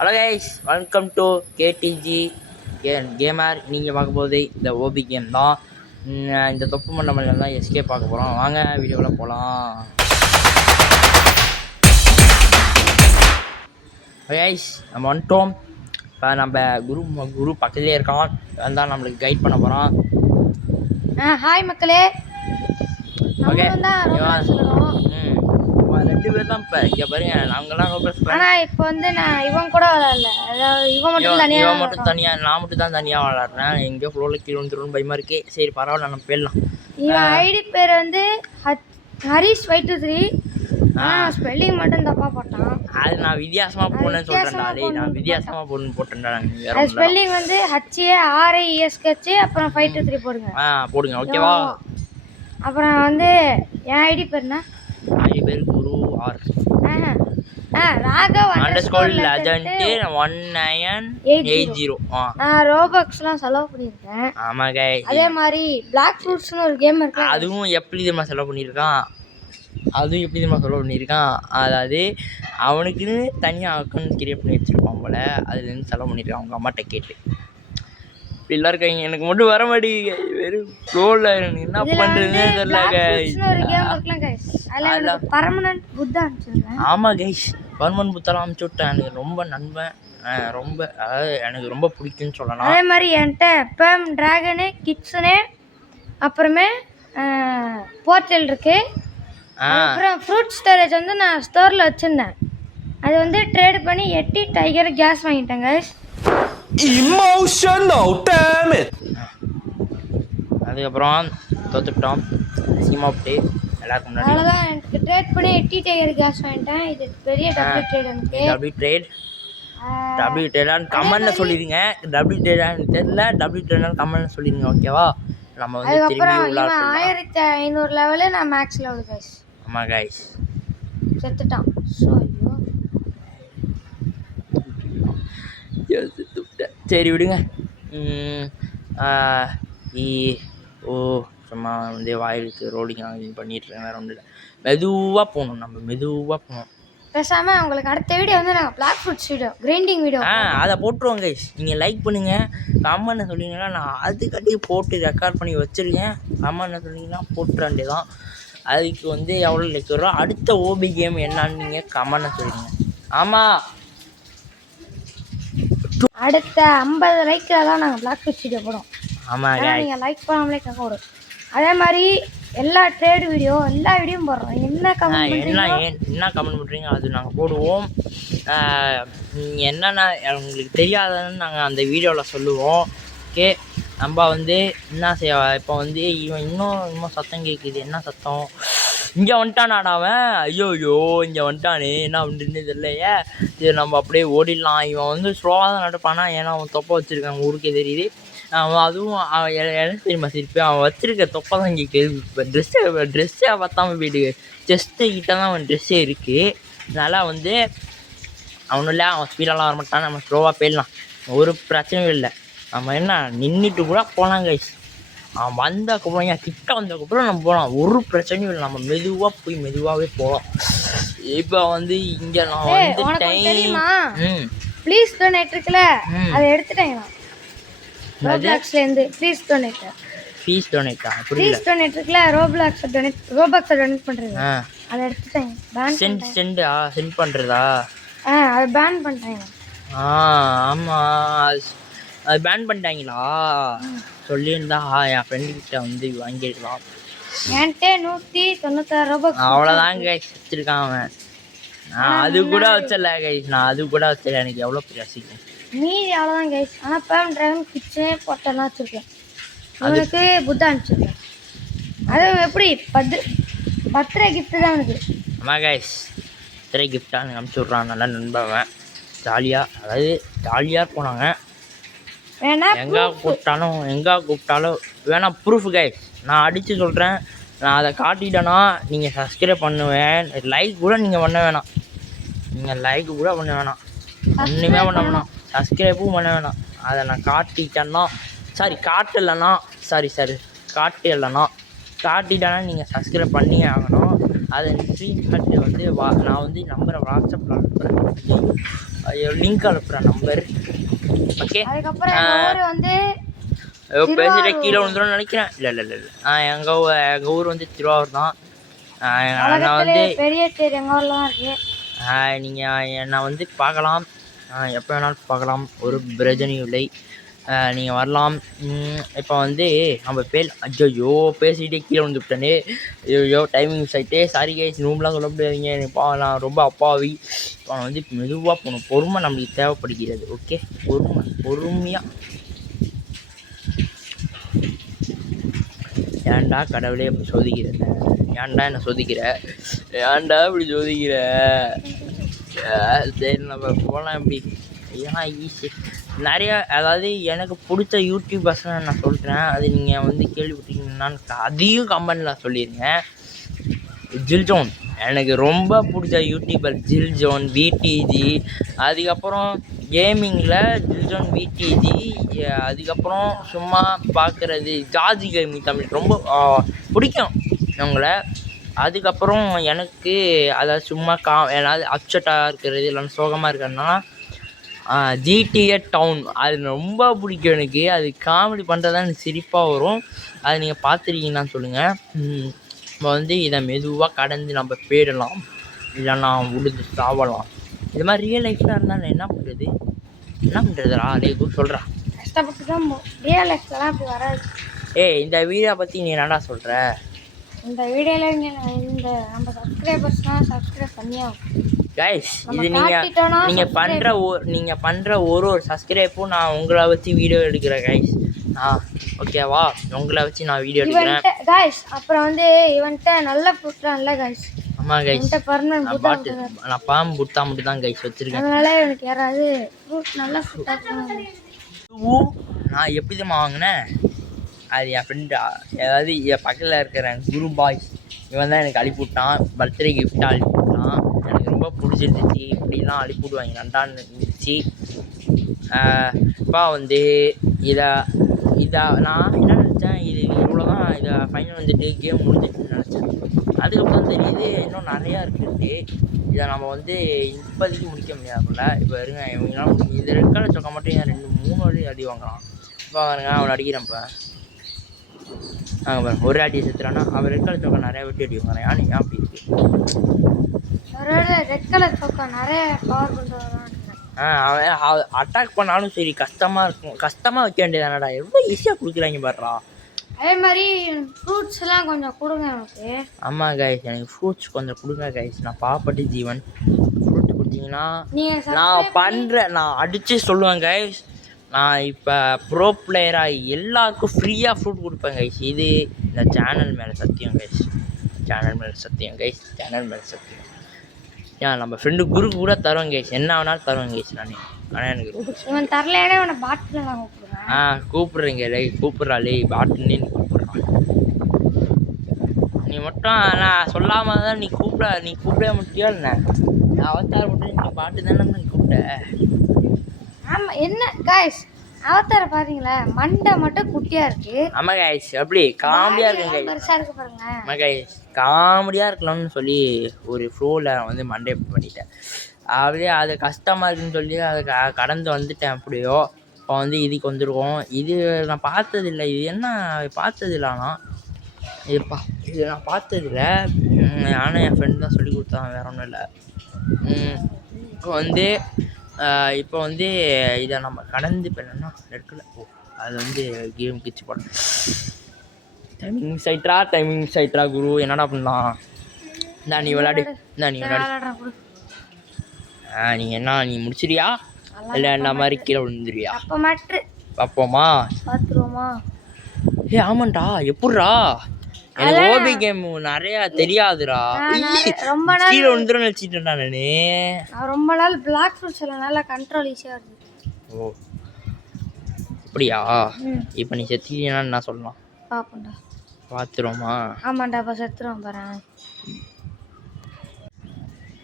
Hello guys, welcome to KDG gamer. நீங்கள் பார்க்க போது இந்த ஓபி கேம் தான். இந்த தொப்பு மண்டலம் தான் எஸ்கே பார்க்க போகிறோம். வாங்க வீடியோவில் போகலாம். கைஸ், நம்ம வந்துட்டோம். இப்போ நம்ம குரு பக்கத்துலேயே இருக்கான். வந்தால் நம்மளுக்கு கைட் பண்ண போகிறான். ஹாய் மக்களே. ஓகே, ரெண்டு பேர் தான் இப்போ இங்கே பாருங்க. நாங்களாம் ஆனால் இப்போ வந்து நான் இவன் கூட விளாட்ல, அதாவது இவன் மட்டும் தனியாக நான் மட்டும் தான் தனியாக விளாட்றேன். எங்கேயோ ஃப்ளோவில் கீழே வந்துடும் பயமாக இருக்கே. சரி பரவாயில்ல, நம்ம போயிடலாம். இவன் ஐடி பேர் வந்து ஹரிஷ் 523. ஸ்பெல்லிங் மட்டும் தப்பாக போட்டான். அது நான் வித்தியாசமாக போனேன்னு சொல்கிறேன்டா. நான் வித்தியாசமாக போட்டேன்டா. ஸ்பெல்லிங் வந்து HARISH அப்புறம் 523 போடுங்க. போடுங்க, ஓகேவா? அப்புறம் வந்து என் ஐடி பேர்னா ஐடி பேர் குரு ஆர் ராகவ் _legend 1980. நான் ரோபக்ஸ்லாம் செலவு பண்ணியிருக்கேன். ஆமாம் கைஸ். அதே மாதிரி பிளாக் ஃப்ரூட்ஸ்னு ஒரு கேம் இருக்கு. அதுவும் எப்படி தெரியுமா செலவு பண்ணியிருக்கான்? அதாவது அவனுக்குன்னு தனியாக அக்கௌண்ட் கிரியேட் பண்ணி வச்சுருப்பான் போல். அதுலேருந்து செலவு பண்ணியிருக்கான் அவங்க அம்மாட்ட கேட்டு. இப்படிலாம் இருக்காங்க. எனக்கு மட்டும் வர மாட்டேங்குது. வெறும் ஃப்ளோவில் என்ன பண்ணுறதுன்னு தெரியல கைஸ். பர்மனன்ட் புத்தா அனுப்பிச்சிருக்கேன். ஆமாம் கைஸ், பர்மனன்ட் புத்தெல்லாம் அனுப்பிச்சி விட்டேன். எனக்கு ரொம்ப நண்பன், ரொம்ப அதாவது எனக்கு ரொம்ப பிடிக்குன்னு சொல்லலாம். அதே மாதிரி என்கிட்ட பெம் டிராகனு கிட்ஸனு அப்புறமே போர்ட்டல் இருக்குது. அப்புறம் ஃப்ரூட் ஸ்டோரேஜ் வந்து நான் ஸ்டோரில் வச்சுருந்தேன். அது வந்து ட்ரேட் பண்ணி 8 டைகர் கேஸ் வாங்கிட்டேன் கைஸ். Emotional damn it. அதுக்கப்புறம் தோத்துக்கிட்டோம். சீமாப்டே எல்லாருக்கும் முன்னாடி அவ்வளோதான். எனக்கு ட்ரேட் பண்ணி 8 டைகர் கேஸ் வாங்கிட்டேன். இது பெரிய டபுள் ட்ரேட். எனக்கு டபுள் ட்ரேடான்னு கமெண்ட்டில் சொல்லிடுங்க. டபுள் ட்ரேடான்னு தெரியல, டபுள் ட்ரேடான்னு கமெண்ட்டில் சொல்லிடுங்க, ஓகேவா? நம்ம வந்து அதுக்கப்புறம் 1500 லெவலு, நான் மேக்ஸ் லெவலு கைஸ். ஆமாம் கைஸ், செத்துட்டான். சரி விடுங்க. சும்மா வந்து வாயிலுக்கு ரோலிங் பண்ணிட்டு இருக்கேன். வேறு ஒன்றும் இல்லை. மெதுவாக போகணும், நம்ம மெதுவாக போகணும். பேசாமல் உங்களுக்கு அடுத்த வீடியோ வந்து நாங்கள் Blox Fruits video, grinding video அதை போட்டுருவோம் கைஸ். நீங்கள் லைக் பண்ணுங்கள், கமெண்ட்னு சொன்னீங்கன்னா நான் அதுக்காட்டி போட்டு ரெக்கார்ட் பண்ணி வச்சுருக்கேன். கமெண்ட்னு சொன்னீங்கன்னா போட்டுற வேண்டியதான். அதுக்கு வந்து எவ்வளோ லைக் வரும், அடுத்த ஓபி கேம் என்னான்னு நீங்கள் கமெண்ட்னு சொல்லிடுங்க. ஆமாம், அடுத்த 50 லைக்கில் தான் நாங்கள் பிளாக் ஃப்ரூட்ஸ் வீடியோ போடுவோம். ஆமாம், நீங்கள் லைக் பண்ணாமலே கேட்க வரும். அதே மாதிரி எல்லா ட்ரேடு வீடியோ எல்லா வீடியோவும் போடுறோம். என்ன கமெண்ட் பண்ணுறீங்க அது நாங்கள் போடுவோம். என்னென்ன உங்களுக்கு தெரியாதுன்னு நாங்கள் அந்த வீடியோவில் சொல்லுவோம். ஓகே, நம்ம வந்து என்ன செய்ய இப்போ வந்து இவன் இன்னும் சத்தம் கேட்குது. என்ன சத்தம்? இங்கே வந்துட்டானாடா அவன். ஐயோ இங்கே வந்துட்டானே, என்ன பண்ணுறதுன்னு தெரியலையே. இது நம்ம அப்படியே ஓடிடலாம். இவன் வந்து ஸ்லோவாக தான் நடப்பானா, ஏன்னா அவன் தொப்பை வச்சுருக்கான், ஊருக்கே தெரியுது. அவன் அதுவும் எனக்கு தெரியுமா சிரிப்பு, அவன் வச்சிருக்க தொப்பை தான் இங்கே கேள்வி. இப்போ ட்ரெஸ்ஸை பார்த்தாம போயிட்டு செஸ்ட்டு கிட்ட தான் அவன் ட்ரெஸ்ஸே இருக்குது. அதனால் வந்து அவனும் இல்லை, அவன் ஸ்பீடெல்லாம் வரமாட்டான். நம்ம ஸ்லோவாக போயிடலாம், ஒரு பிரச்சனையும் இல்லை. நம்ம என்ன நின்றுட்டு கூட போகலாம் கைஸ். அவன் வந்ததுக்கப்புறம் என் கிட்ட வந்ததுக்கப்புறம் நம்ம போகலாம், ஒரு பிரச்சனையும் இல்லை. நம்ம மெதுவாக போய் மெதுவாகவே போகலாம். இப்போ வந்து இங்கே நான் வந்துட்டேன். ப்ளீஸ் டொனேட் இருக்குல்ல, அதை எடுத்துட்டேன். ரோப்ளாக்ஸ்லேருந்து ப்ளீஸ் டொனேட் இருக்குல்ல, ரோப்ளாக்ஸை டொனேட் பண்ணுறது, அதை எடுத்துட்டேன். சென்ட் பண்ணுறதா? அதை பேன் பண்ணிட்டாங்க. ஆமாம், அது பேன் பண்ணிட்டாங்களா? சொல்லியிருந்தா என் ஃப்ரெண்டுக்கிட்ட வந்து வாங்கிடலாம். என்கிட்ட 196 ரோபாக்ஸ். அவ்வளோதான் கைஸ் வச்சுருக்கான் அவன். நான் அது கூட வச்சல கைஸ், எனக்கு எவ்வளோ பெரிய அசிக்கும். மீதி அவ்வளோதான் கைஸ். ஆனால் பேம் டிராகன் கிச்சனே போட்டெல்லாம் வச்சுருக்கேன். அவனுக்கு புத்தா அனுப்பிச்சிருக்கேன். அது எப்படி பர்த்டே கிஃப்ட்டு தான் எனக்கு. ஆமாம் கைஸ், பர்த்டே கிஃப்டாக எனக்கு அனுப்பிச்சி விட்றான். நல்லா நண்பவன், ஜாலியாக போனாங்க. எங்கே கூப்பிட்டாலும் வேணா ப்ரூஃப் கைஸ். நான் அடித்து சொல்கிறேன், நான் அதை காட்டிட்டேன்னா நீங்கள் சப்ஸ்கிரைப் பண்ணுவேன். லைக் கூட நீங்கள் பண்ண வேணாம், ஒன்றுமே பண்ண வேணாம், சப்ஸ்கிரைப்பும் பண்ண வேணாம். அதை நான் காட்டிட்டேன்னா காட்டிட்டேன்னா நீங்கள் சப்ஸ்கிரைப் பண்ணி ஆகணும். அதை ஸ்க்ரீன்ஷாட் வந்து நான் வந்து நம்பரை வாட்ஸ்அப்பில் அனுப்புகிறேன். லிங்க் அனுப்புகிறேன் நம்பர். ஓகே. அதுக்கப்புறம் எங்கள் ஊர் வந்து பேசிட்டே கீழே வந்துடும் நினைக்கிறேன். இல்லை. எங்கள் ஊர் வந்து திருவாரூர் தான். நான் வந்து பெரிய தேர் எங்கள் ஊரில் தான் இருக்குது. நீங்கள் என்னை வந்து பார்க்கலாம், எப்போ வேணாலும் பார்க்கலாம், ஒரு பிரச்சனையும் இல்லை. நீங்கள் வரலாம். இப்போ வந்து நம்ம ஐயோ பேசிகிட்டே கீழே வந்து விட்டேனே. ஐயோ டைமிங் ஆகிட்டே. சாரி கைஸ், ரூம்லாம் சொல்ல முடியாதீங்க. நான் ரொம்ப அப்பாவி. இப்போ வந்து மெதுவாக போகணும். பொறுமை நம்மளுக்கு தேவைப்படுகிறது. ஓகே, பொறுமையாக. ஏன்டா கடவுளே இப்படி சோதிக்கிறேன்? ஏன்டா என்ன சோதிக்கிற? ஏன்டா இப்படி சோதிக்கிற? சரி நம்ம போகலாம். எப்படி ஏன்னா ஈஸி நிறையா, அதாவது எனக்கு பிடிச்ச யூடியூபர்ஸ்னு நான் சொல்கிறேன். அது நீங்கள் வந்து கேள்விப்பட்டீங்கன்னான்னு அதையும் கமெண்டில் சொல்லிடுங்க. ஜில்ஜோன் எனக்கு ரொம்ப பிடிச்ச யூடியூபர் ஜில்ஜோன், விடிஜி. அதுக்கப்புறம் கேமிங்கில் ஜில்ஜோன், விடிஜி. அதுக்கப்புறம் சும்மா பார்க்குறது ஜார்ஜி கேமிங் தமிழ் ரொம்ப பிடிக்கும் அவங்கள. அதுக்கப்புறம் எனக்கு அதாவது சும்மா ஏதாவது அப்செட்டாக இருக்கிறது இல்லைன்னா சோகமாக இருக்கிறதுனா ஜிடிஏ டவுன் அது ரொம்ப பிடிக்கும் எனக்கு. அது காமெடி பண்ணுறதா எனக்கு சிரிப்பாக வரும். அதை நீங்கள் பார்த்துருக்கீங்கன்னு சொல்லுங்கள். நம்ம வந்து இதை மெதுவாக கடந்து நம்ம போயிடலாம், இல்லைன்னா உழுது சாவலாம். இது மாதிரி ரியல் லைஃப்பில் இருந்தாலும் என்ன பண்ணுறதுடா? அதே சொல்கிறா கஷ்டப்பட்டு தான் ரியல் லைஃப்லாம் அப்படி வராது. இந்த வீடியோ பற்றி நீ என்னடா சொல்கிற? இந்த வீடியோவில் நம்ம சப்ஸ்கிரைபர்ஸ்னால் சப்ஸ்கிரைப் பண்ணியாகும் கைஸ். இது நீங்கள் பண்ணுற ஒரு சப்ஸ்கிரைப்பும் நான் உங்களை வச்சு வீடியோ எடுக்கிறேன் கைஸ். ஓகேவா? உங்களை வச்சு நான் வீடியோ எடுக்கிறேன் கைஸ். அப்புறம் வந்து இவன்ட்ட நல்ல ஃப்ரூட்லாம் இல்லை கைஸ். ஆமாம் கைஸ், நான் பாம்பு புத்தா மட்டும் தான் கைஸ் வச்சுருக்கேன். அதனால எனக்கு யாராவது ஃப்ரூட் நல்ல ஃப்ரூட்டாக நான் எப்படி தான் வாங்கினேன்? அது என் ஃப்ரெண்டா, அதாவது என் பக்கத்தில் இருக்கிற குரு பாய்ஸ், இவன் தான் எனக்கு அனுப்பிவிட்டான். பர்த்டே கிஃப்டாக அனுப்பிவிட்டான். எனக்கு ரொம்ப பிடிச்சிருந்துச்சி. இப்படிலாம் அனுப்பிவிடுவாங்க நண்டான்னு இருந்துச்சு. இப்போ வந்து இதை நான் என்ன நினச்சேன், இது இவ்வளோதான், இதை ஃபைனல் வந்துட்டு கேம் முடிஞ்சிட்டுன்னு நினச்சேன். அதுக்கப்புறம் தெரியுது இன்னும் நிறையா இருக்குன்ட்டு. இதை நம்ம வந்து இப்போதைக்கு முடிக்க முடியாதுல்ல. இப்போ இருங்க, இவங்களாம் இது ரெட் கலர் சொக்க மட்டும் 2-3 வாட்டி அடி வாங்கலாம். இப்போ பாருங்க, அவனை அடிக்கிறேன். இப்போ பாருங்க, ஒரு அடி செத்துறானா. அவன் ரெட் கலர் சொக்கா நிறையா வெட்டி அடி வாங்குறான். யானி ஏன் அப்படி இருக்கு? ரெட் கலர் சொக்கா நிறைய பவர் பண்ணுறான். அவன் அட்டாக் பண்ணாலும் சரி கஷ்டமாக இருக்கும். கஷ்டமாக வைக்க வேண்டியதானடா, எவ்வளோ ஈஸியாக கொடுக்குறாங்க பாடுறா. அதே மாதிரி ஃப்ரூட்ஸ்லாம் கொஞ்சம் கொடுங்க எனக்கு. ஆமாம் கைஸ், எனக்கு ஃப்ரூட்ஸ் கொஞ்சம் கொடுங்க கைஸ். நான் பாவப்பட்டு ஜீவன். ஃப்ரூட்ஸ் கொடுத்தீங்கன்னா நான் அடித்து சொல்லுவேன் கைஸ். நான் இப்போ ப்ரோ பிளேயராக எல்லாருக்கும் ஃப்ரீயாக ஃப்ரூட் கொடுப்பேன் கைஸ். இது இந்த சேனல் மேலே சத்தியம் கைஸ். சேனல் மேலே சத்தியம். ஏன் நம்ம ஃப்ரெண்டு குருக்கு கூட தருவேன் கைஸ். என்ன வேணாலும் தருவேன் கைஸ் நான். ஆனால் எனக்கு இவன் தரலையானே இவனை பாட்டில் நான் கூப்பிடுறேன். கூப்பிட்றீங்க கூப்பிட்றாளே பாட்டுன்னு கூப்பிட்றான். நீ மட்டும் நான் சொல்லாமல் தான் நீ கூப்பிட முடியாது. என்ன நான் அவத்தார் மட்டும் நீ பாட்டு தானே நான் கூப்பிட்டேன். ஆமாம் என்ன கைஸ், அவத்தார பாருங்களா, மண்டை மட்டும் குட்டியாக இருக்குது. ஆமாம் கைஸ், அப்படி காமெடியாக இருக்குங்க. பெருசாக இருக்கு பாருங்க. ஆமாம் கைஸ், காமெடியாக இருக்கலாம்னு சொல்லி ஒரு ஃப்ளோவில் வந்து மண்டே பண்ணிட்டேன். அப்படியே அது கஷ்டமாக இருக்குன்னு சொல்லி அதை கடந்து வந்துட்டேன். அப்படியோ இப்போ வந்து இதுக்கு வந்துருக்கோம். இது நான் பார்த்ததில்லை. இது என்ன பார்த்ததில்லை. ஆனால் இது நான் பார்த்ததில்ல. ஆனால் என் ஃப்ரெண்டு தான் சொல்லி கொடுத்தான், வேற ஒன்றும் இல்லை. இப்போ வந்து இதை நம்ம கடந்து இப்போ என்னன்னா ரெட்கல அது வந்து கேம் கிச்சு போடணும். டைமிங் சைட்ரா குரு, என்னடா பண்ணலாம்? நீ விளையாடு. நீ முடிச்சிரியா இல்லை என்ன மாதிரி கீழே விழுந்துருவியா? பார்ப்போமா? ஆமாண்டா. எப்பட்றா? எனக்கு ஓபி கேம் நிறையா தெரியாதுடா. ரொம்ப கீழே விழுந்துரும் நினச்சிட்டேன்டா நானு. ரொம்ப நாள் பிளாக் ஃப்ரூட்ஸ் எல்லாம் நல்லா கண்ட்ரோல் ஈஸியாக இருக்குது. ஓ அப்படியா? இப்போ நீ செத்துட்டீங்கன்னா என்ன சொல்லலாம்? பார்ப்போம்டா. பார்த்துருவோமா? ஆமாண்டா, இப்போ செத்துருவோம் பாரு.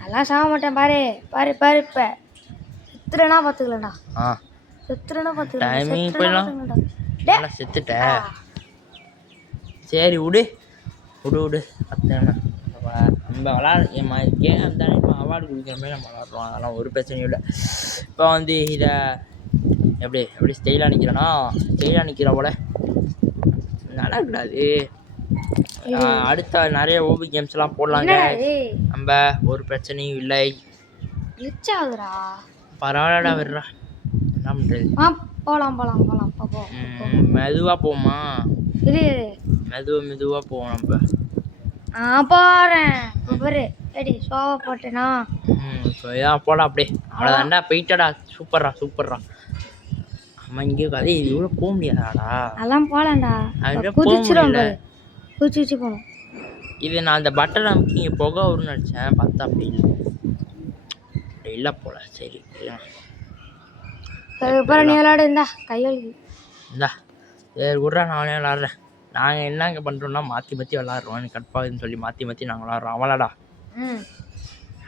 நல்லா சாக மாட்டேன் பாரு. இப்போ செத்துறேன்னா பார்த்துக்கலடா. செத்துறேன்னா பார்த்துக்கலாம். டைமிங் போயிடலாம். செத்துட்டேன். சரி விடு. பார்த்தேன்னா நம்ம விளாட கேம் தானே. அவார்டு கொடுக்குற மாதிரி நம்ம விளாட்றோம், அதெல்லாம் ஒரு பிரச்சனையும் இல்லை. இப்போ வந்து இதை எப்படி ஸ்டைலாக நிற்கிறேன்னா ஸ்டைலாக நிற்கிற போல நடக்கூடாது. அடுத்த நிறைய ஓபி கேம்ஸ்லாம் போடலாங்க, நம்ம ஒரு பிரச்சனையும் இல்லை. பரவாயில்லடா விடுறா, என்ன பண்ணுறது. மெதுவாக போமா, மெதுவாக போவோம் நம்ம. போடா அப்படியே, அவ்வளோதான்டா, போயிட்டடா. சூப்பர்ரா. அம்மா இங்கே அதே இது இவ்வளோ போக முடியாதாடா, அதெல்லாம் போகலாம்டா, குதிச்சு போகணும். இது நான் அந்த பட்டன் அமுக்கி இங்கே புகை வரும்னு நினச்சேன், பார்த்தா அப்படி இல்லை போல. சரி நீ விளாடு, இந்தா சரி விட்றா, நானே விளாட்றேன். நாங்கள் என்னங்க பண்ணுறோம்னா மாற்றி விளாட்றோம், எனக்கு கடுப்பாகுதுன்னு சொல்லி மாற்றி நாங்கள் விளாட்றோம். அவளாடா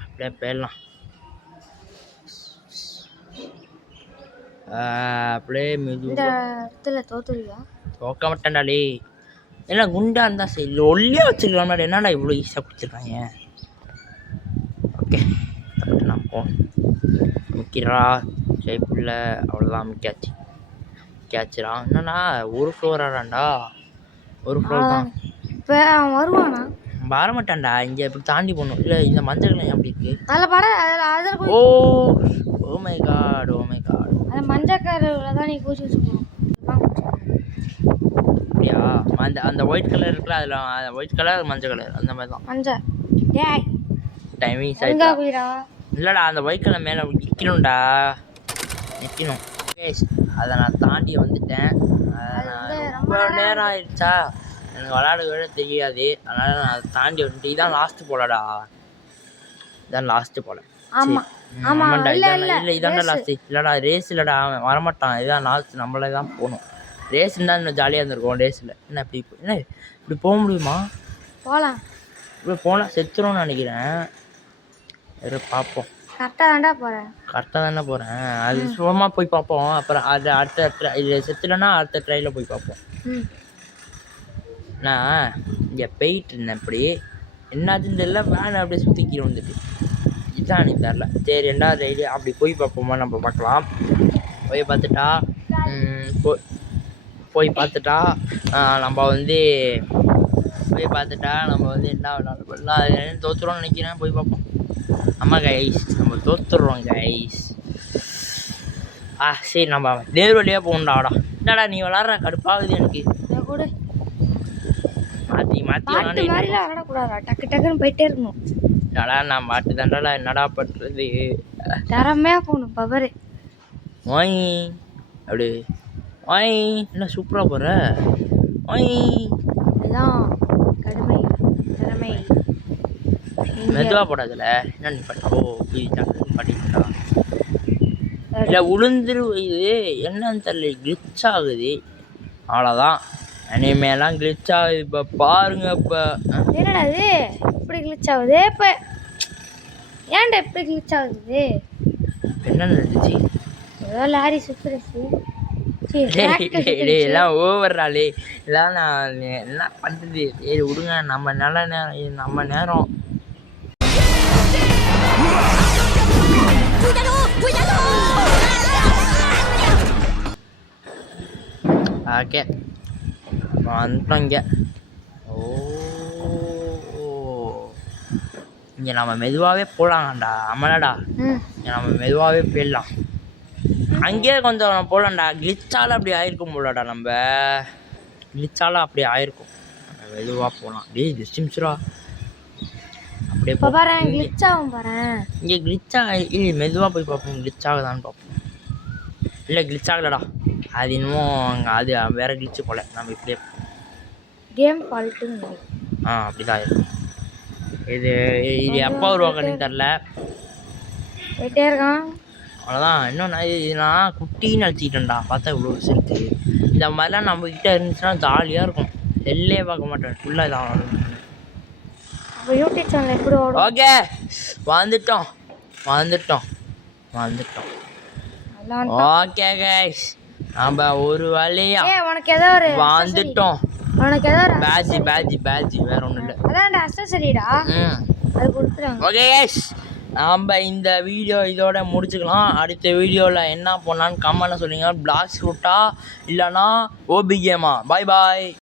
அப்படியே போயிடலாம். அப்படியே தோக்க மாட்டேன்டாலே. என்ன குண்டா இருந்தா சரி, ஒல்லியாக வச்சுருக்கலாம். என்னடா இவ்வளோ ஈஸியாக கொடுத்துருக்காங்க. ஓகே நான் போ முக்கிறா ஷேப்பில், அவ்வளோதான் மிக்காச்சுடா. என்னண்ணா ஒரு ஃப்ளோராடாண்டா, ஒரு ஃப்ளோர் தான். இப்போ அவன் வருவானா? வரமாட்டான்டா, இங்கே இப்படி தாண்டி போகணும். இல்லை இந்த மஞ்சள் அப்படி இருக்கு. ஓ மை காட் அந்த மஞ்சள் கலரில் தான் நீ கூச்சி வச்சுக்கணும். அப்படியா? அந்த ஒயிட் கலர் இருக்குல்ல, அதில் அந்த ஒயிட் கலர் மஞ்சள் கலர் அந்த மாதிரி தான். மஞ்சள் டைமிங் இல்லைடா, அந்த ஒயிட் கலர் மேலே நிற்கணும்டா, நிற்கணும். அதை நான் தாண்டி வந்துட்டேன். ரொம்ப நேரம் ஆயிடுச்சா, எனக்கு விளாட விட தெரியாது, அதனால் நான் அதை தாண்டி வந்துட்டு. இதான் லாஸ்ட்டு போலடா, இதான் லாஸ்ட்டு போல. ஆமாண்டா, இல்லை இதான்டா லாஸ்ட்டு. இல்லைடா ரேஸ் இல்லைடா, அவன் வரமாட்டான். இதுதான் லாஸ்ட், நம்மளே தான் போகணும். ரேஸ்ன்னு தான் இன்னும் ஜாலியாக இருந்திருக்கும். ரேஸில் என்ன இப்படி போக முடியுமா? போகலாம், இப்படி போகலாம். செத்துரும்னு நினைக்கிறேன். பார்ப்போம். கரெக்டாக தானே போகிறேன். அது சுகமாக போய் பார்ப்போம். அப்புறம் அது அடுத்த இது செத்துலன்னா அடுத்த ட்ரையில் போய் பார்ப்போம். நான் இங்கே போயிட்டு இருந்தேன், இப்படி என்னாச்சுன்னு தெரியல, வேன் அப்படியே சுற்றிக்கிட்டு வந்துட்டு இதுதான் எனக்கு தெரில. சரி ரெண்டாவது ஐடியா அப்படி போய் பார்ப்போமா, நம்ம பார்க்கலாம். போய் பார்த்துட்டா நம்ம வந்து என்ன பண்ணலாம், தோற்றுறோம்னு நினைக்கிறேன். போய் பார்ப்போம். ஆமாம் கைஸ், நம்ம தோற்றுறோம் கைஸ். சரி நம்ம நேர் வழியாக போகணுண்டாடா. என்னடா நீ விளாட்ற, கடுப்பாகுது எனக்கு. மாற்றி டக்குன்னு போயிட்டே இருக்கணும். என்னடா நான் மாட்டு தாண்டாடா, என்னடா பண்ணுறது, தரமே போகணும். பவரு வாய் அப்படி வாய், என்ன சூப்பராக போகிற வாய். இதுதான் கடுமை திறமை. மெதுவாக போடாதுல, என்ன நீ பண்ணோ பண்ணிட்டா இல்லை உளுந்துரு. இது என்னன்னு தெரியல, கிளிச் ஆகுது, அவ்வளோதான். இனிமேலாம் கிளிச் ஆகுது. இப்போ பாருங்க, இப்போ என்னடா இது இப்படி கிளிச் ஆகுது? இப்போ ஏன்டா இப்படி கிளிச் ஆகுது? என்ன நடந்துச்சு? ஏதோ லாரி சுற்றுச்சு. எல்லாம் ஓவர்றாளே, இதெல்லாம் நான் என்ன பண்ணுறது. சரி விடுங்க, நம்ம நல்ல நேரம், நம்ம நேரம். ஓகே வந்துட்டோம் இங்கே. இங்கே நம்ம மெதுவாகவே போகலாம்டா. ஆமாடா, இங்கே நம்ம மெதுவாகவே போயிடலாம். அங்கேயே கொஞ்சம் போகலாம்டா. கிளிச்சால் அப்படி ஆயிருக்கும் போலடா, நம்ம கிளிச்சால் அப்படி ஆயிருக்கும். மெதுவாக போகலாம். டேய் டிஸ்டன்ஸ்ரா அப்படியே பாரு, கிளிச் ஆகும் பாரு. இங்கே கிளிச் ஆகி மெதுவாக போய் பார்ப்போம், கிளிச் ஆகுதான்னு பார்ப்போம். இல்லை கிளிச் ஆகலடா, அது இன்னும் அது வேற கிளிச்சு போல. நம்ம இப்படியே கேம் ஃபால்ட்டுங்க. அப்படிதான் இருக்கும். இது எப்போ உருவாக்கணும்னு தெரில, போயிட்டே இருக்கான். அவ்வளோதான். இன்னும் நான் குட்டின்னு நினச்சிக்கிட்டேன்டா, பார்த்தா இவ்வளோ இருக்குது. இந்த மாதிரிலாம் நம்மக்கிட்ட இருந்துச்சுன்னா ஜாலியாக இருக்கும். செல்லே பார்க்க மாட்டேன், ஃபுல்லாக இதான் யூடியூப் சேனல் எப்படி ஓடும். ஓகே வந்துட்டோம். ஓகே கைஸ், நம்ம ஒரு வழியா உனக்கு ஏதோ ஒரு வந்துட்டோம். உனக்கு ஏதோ பேட்ஜ் வேற ஒன்றும் இல்லை. அதான் அக்சஸரிடா, அது கொடுத்துருவாங்க. ஓகே கைஸ், நாம் இந்த வீடியோ இதோட முடிச்சுக்கலாம். அடுத்த வீடியோவில் என்ன பண்ணலான்னு கமெண்ட்டில் சொல்லுங்கள். பிளாக் ஷூட்டா இல்லைனா ஓபி கேமா. பாய் பாய்.